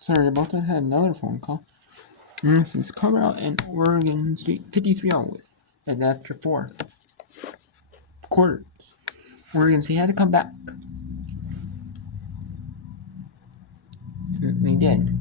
Sorry about that. I had another phone call. And this is coming out in Oregon State 53 always. And after 4 quarters, Oregon State had to come back. And they did.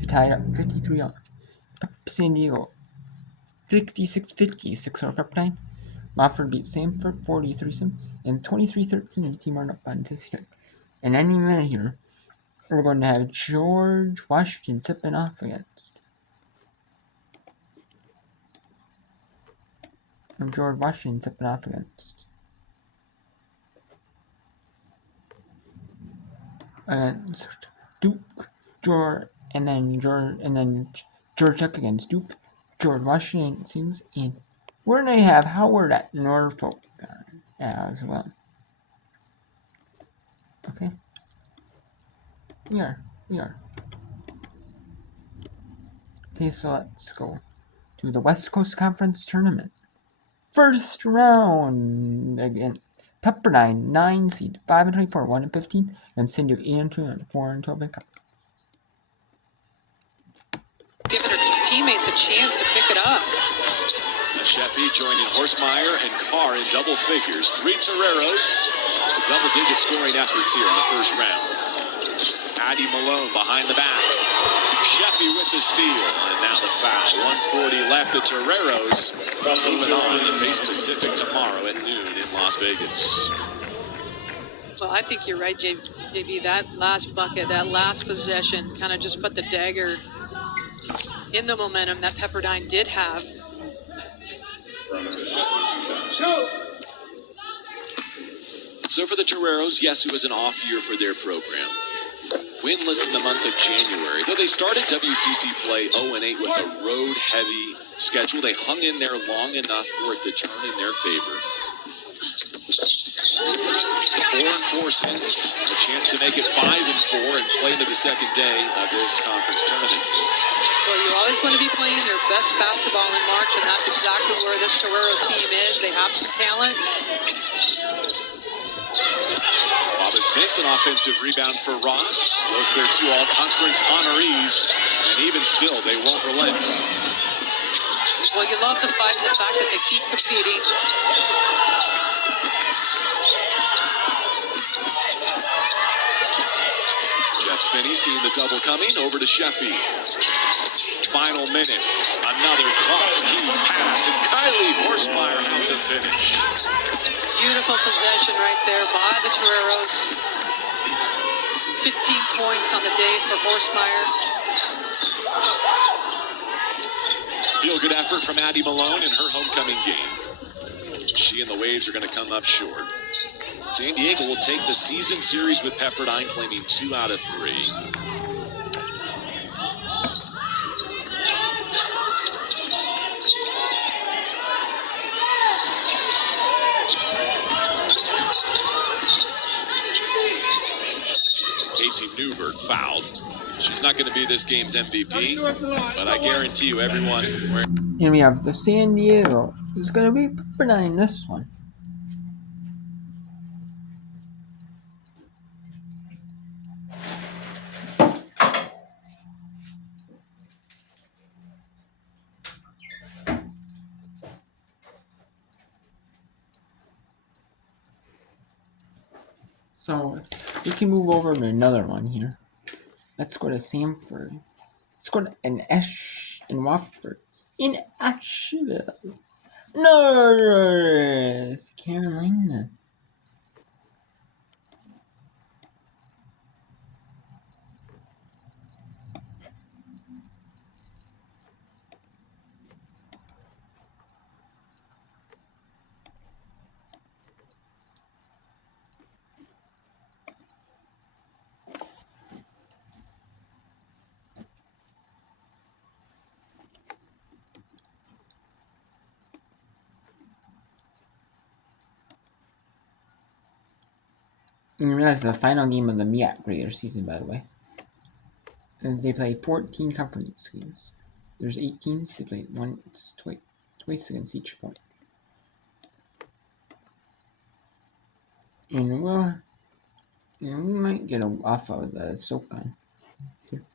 To tie it up 53 all. San Diego 56-50, 6-hour Pepperdine. Mofford beat Samford 43-7 and 23-13 to mark up on Anticipated. And any minute here, we're going to have George Washington tipping off against. George Washington tipping off against. Duke, George, and then George Tech against Duke. George Washington seems in. We're going to have Howard at Norfolk as well. Okay. We are. Okay, so let's go to the West Coast Conference Tournament. First round again. Pepperdine 9 seed 5-24, 1-15, and San Diego 8-2, 4-12 in conference. Giving her teammates a chance to pick it up. Sheffy joining Horstmeyer and Carr in double figures. 3 Toreros. Double-digit scoring efforts here in the first round. Addie Malone behind the back. Sheffy with the steal, and now the foul. 1:40 left. The Toreros moving on to face Pacific tomorrow at noon in Las Vegas. Well, I think you're right, JB. That last bucket, that last possession, kind of just put the dagger in the momentum that Pepperdine did have. So for the Toreros, yes, it was an off year for their program. Winless in the month of January. Though they started WCC play 0-8 with a road-heavy schedule, they hung in there long enough for it to turn in their favor. 4-4 since. A chance to make it 5-4 and play into the second day of this conference tournament. Well, you always want to be playing your best basketball in March, and that's exactly where this Torero team is. They have some talent. Miss an offensive rebound for Ross. Those are their 2 all-conference honorees, and even still, they won't relent. Well, you love the fight and the fact that they keep competing. Jess Finney seeing the double coming, over to Sheffy. Final minutes, another cross-key pass, and Kylie Horstmeyer has the finish. Beautiful possession right there by the Toreros. 15 points on the day for Horstmeyer. Feel-good effort from Addie Malone in her homecoming game. She and the Waves are going to come up short. San Diego will take the season series with Pepperdine, claiming 2 out of 3. Newbert fouled. She's not going to be this game's MVP, but I guarantee you everyone... And we have the San Diego, who's going to be Pepperdine this one. So, we can move over to another one here. Let's go to Samford. Let's go to in Wofford. In Asheville, North Carolina. And that's the final game of the MEAC regular season, by the way. And they play 14 conference games. There's 8 teams. They play twice against each point. And we might get off of the SoCon here.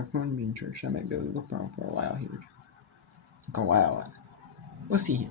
my phone being charged. I might be able to look around for a while here. Like a while. We'll see here.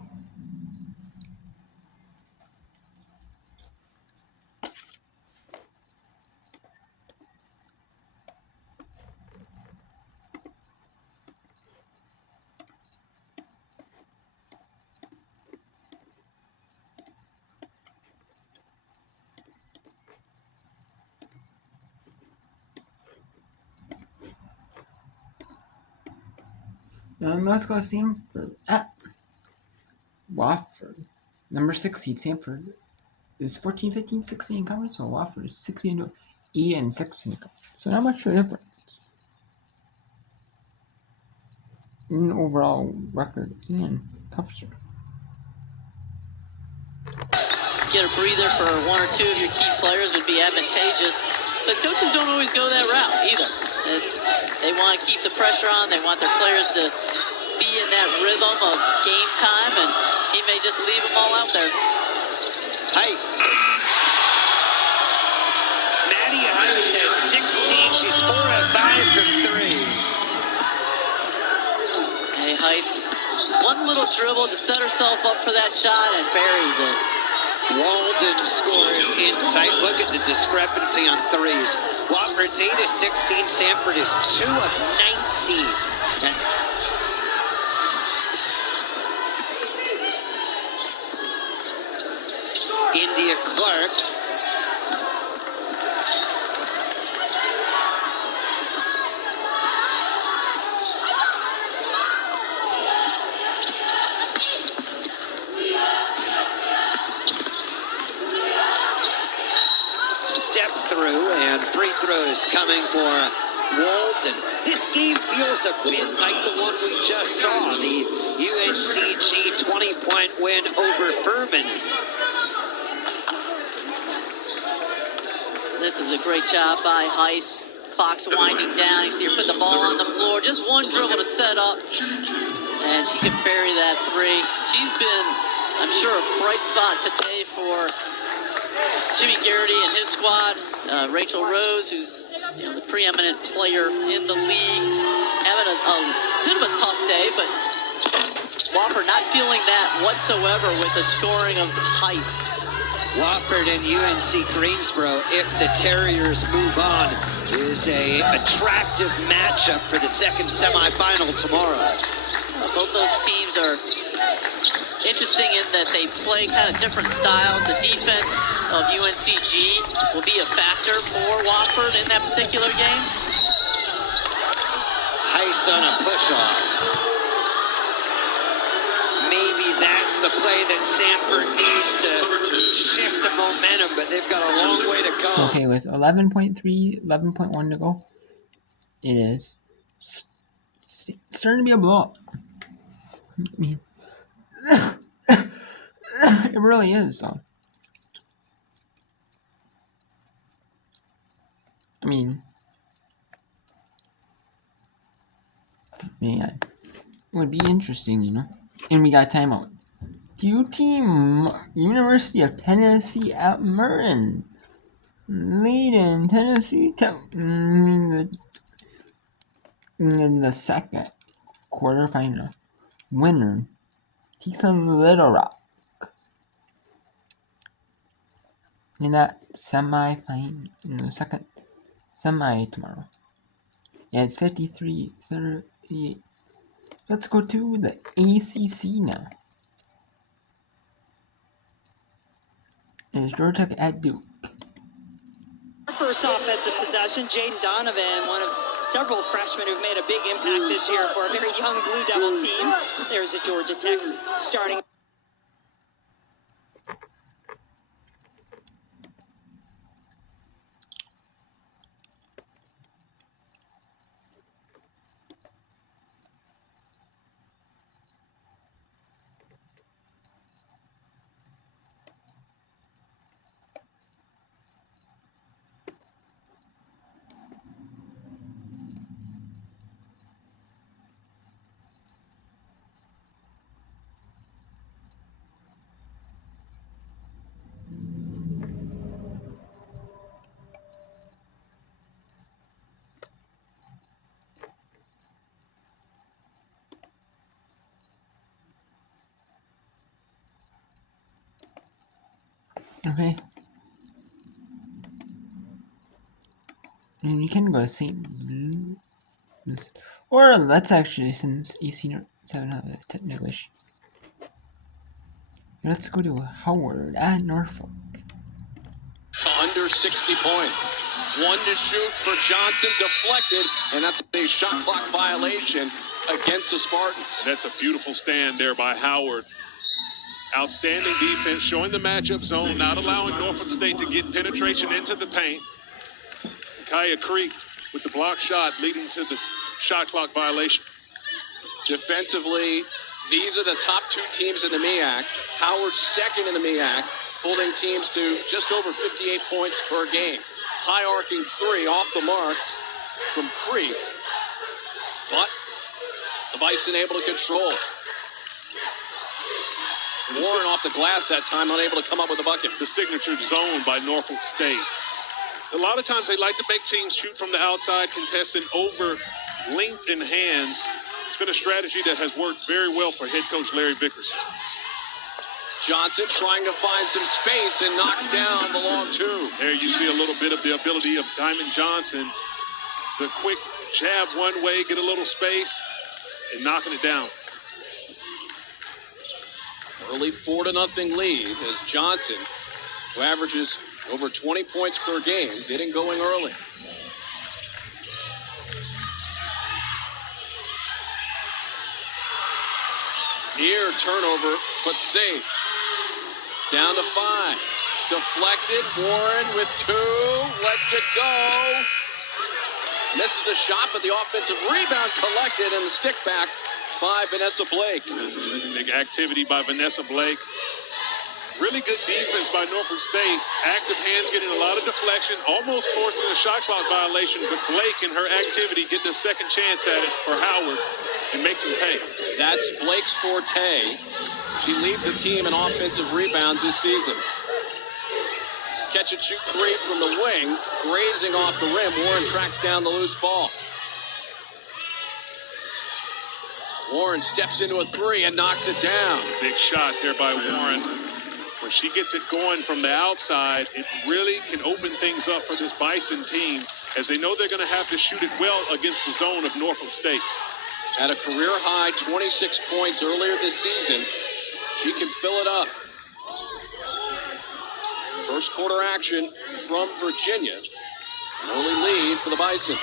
Let's go Sanford at Wofford. Number 6 seed Sanford is 14, 15, 16 conference, so Wofford is 16, 8, and 16. So not much of a difference in overall record and conference. Get a breather for one or two of your key players would be advantageous. But coaches don't always go that route either. They want to keep the pressure on. They want their players to be in that rhythm of game time, and he may just leave them all out there. Heiss. Maddie Heiss has 16. She's 4 of 5 from 3. Hey, Heiss, one little dribble to set herself up for that shot and buries it. Walden scores in tight. Look at the discrepancy on threes. Wofford's 8 of 16. Sanford is 2 of 19. India Clark. Step through and free throws coming for Walden. This game feels a bit like the one we just saw, the UNCG 20-point win over Furman. This is a great job by Heiss. Clock's winding down. You see her put the ball on the floor. Just one dribble to set up, and she can bury that three. She's been, I'm sure, a bright spot today for Jimmy Garrity and his squad. Rachel Rose, who's the preeminent player in the league, having a bit of a tough day, but Wofford not feeling that whatsoever with the scoring of Heiss. Wofford and UNC Greensboro, if the Terriers move on, is a attractive matchup for the second semifinal tomorrow. Both those teams are interesting in that they play kind of different styles. The defense of UNCG will be a factor for Wofford in that particular game. Heiss on a push-off. Maybe that's the play that Sanford needs to shift the momentum, but they've got a long way to go. So, okay, with 11.3, 11.1 to go, it is starting to be a blowout. I mean, it really is, though. I mean, man, it would be interesting, you know? And we got timeout. University of Tennessee at Merton. Leading Tennessee in the second quarterfinal. Winner takes on Little Rock in that semi-final, in the second semi tomorrow. Yeah, it's 53-38. Let's go to the ACC now. It's Georgia Tech at Duke. First offensive possession, Jaden Donovan, one of several freshmen who've made a big impact this year for a very young Blue Devil team. There's a Georgia Tech starting. Okay. And you can go to St. Louis. Or let's actually, since EC7 have technical issues. Let's go to Howard at Norfolk. To under 60 points. 1 to shoot for Johnson, deflected, and that's a shot clock violation against the Spartans. That's a beautiful stand there by Howard. Outstanding defense, showing the matchup zone, not allowing Norfolk State to get penetration into the paint. Kaya Creek with the block shot leading to the shot clock violation. Defensively, these are the top 2 teams in the MEAC. Howard's second in the MEAC, holding teams to just over 58 points per game. High arcing 3 off the mark from Creek. But the Bison able to control. Warren off the glass that time, unable to come up with a bucket. The signature zone by Norfolk State. A lot of times they like to make teams shoot from the outside, contesting over length and hands. It's been a strategy that has worked very well for head coach Larry Vickers. Johnson trying to find some space and knocks down the long 2. There you see a little bit of the ability of Diamond Johnson. The quick jab one way, get a little space, and knocking it down. Early 4-0 lead as Johnson, who averages over 20 points per game, getting going early. Near turnover, but safe. Down to 5. Deflected. Warren with 2. Lets it go. Misses the shot, but the offensive rebound collected and the stick back by Vanessa Blake. Big activity by Vanessa Blake. Really good defense by Norfolk State. Active hands getting a lot of deflection, almost forcing a shot clock violation, but Blake and her activity getting a second chance at it for Howard and makes him pay. That's Blake's forte. She leads the team in offensive rebounds this season. Catch and shoot 3 from the wing, grazing off the rim. Warren tracks down the loose ball. Warren steps into a 3 and knocks it down. Big shot there by Warren. When she gets it going from the outside, it really can open things up for this Bison team, as they know they're going to have to shoot it well against the zone of Norfolk State. At a career high 26 points earlier this season, she can fill it up. First quarter action from Virginia. An early lead for the Bison.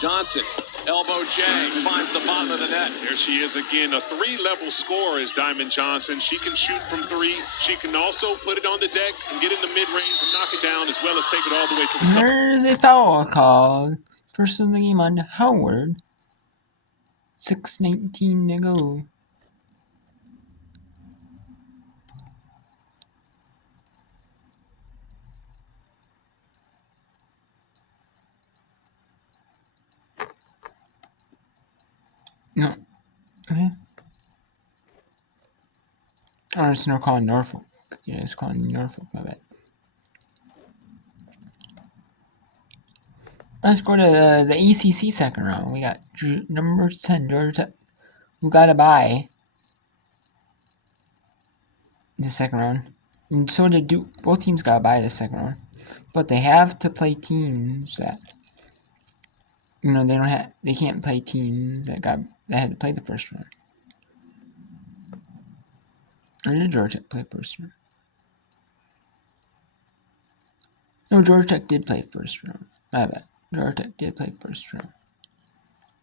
Johnson, elbow J, finds the bottom of the net. There she is again, a 3-level scorer is Diamond Johnson. She can shoot from 3. She can also put it on the deck and get in the mid-range and knock it down, as well as take it all the way to the cup. There's a foul called. First of the game on Howard. 6:19 to go. No. Okay. Oh, it's no calling Norfolk. Yeah, it's calling Norfolk, my bad. Let's go to the ACC second round. We got number 10, Georgia, who got a bye in the second round. And so did Duke. Both teams got a bye in the second round. But they have to play teams that, you know, they can't play teams that had to play the first round. Or did Georgia Tech play first round? No, Georgia Tech did play first round. My bad. Georgia Tech did play first round.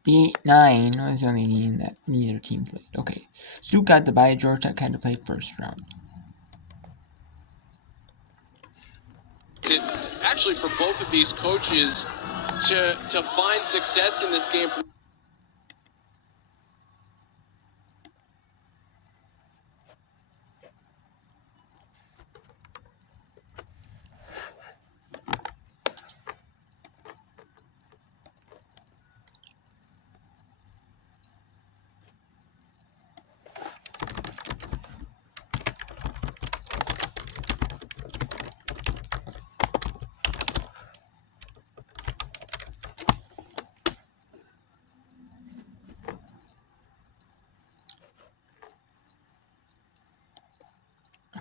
The 8-9 was the only game that neither team played. Okay. So Duke got the bye. Georgia Tech had to play first round. Actually, for both of these coaches to find success in this game.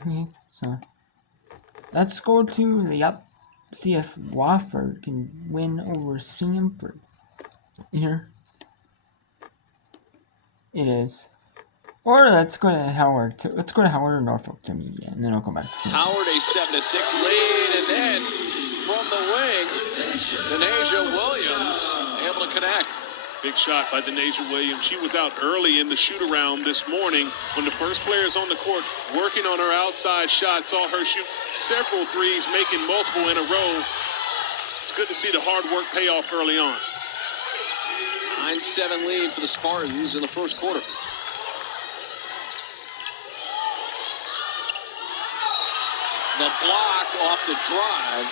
Okay, so let's go to the up. See if Wofford can win over Sanford. Here it is. Or let's go to Howard. Let's go to Howard or Norfolk to media, and then I'll come back to Sanford. Howard a 7-6 lead, and then from the wing, Denasia Williams able to connect. Big shot by Denasia Williams. She was out early in the shoot-around this morning when the first players on the court working on her outside shot saw her shoot several threes, making multiple in a row. It's good to see the hard work pay off early on. 9-7 lead for the Spartans in the first quarter. The block off the drive.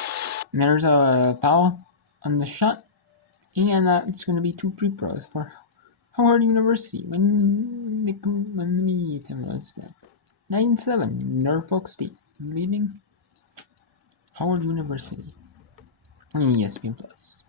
And there's a foul on the shot, and that's going to be 2 free throws for Howard University when the media time was 9-7. Norfolk State leading Howard University on ESPN Plus.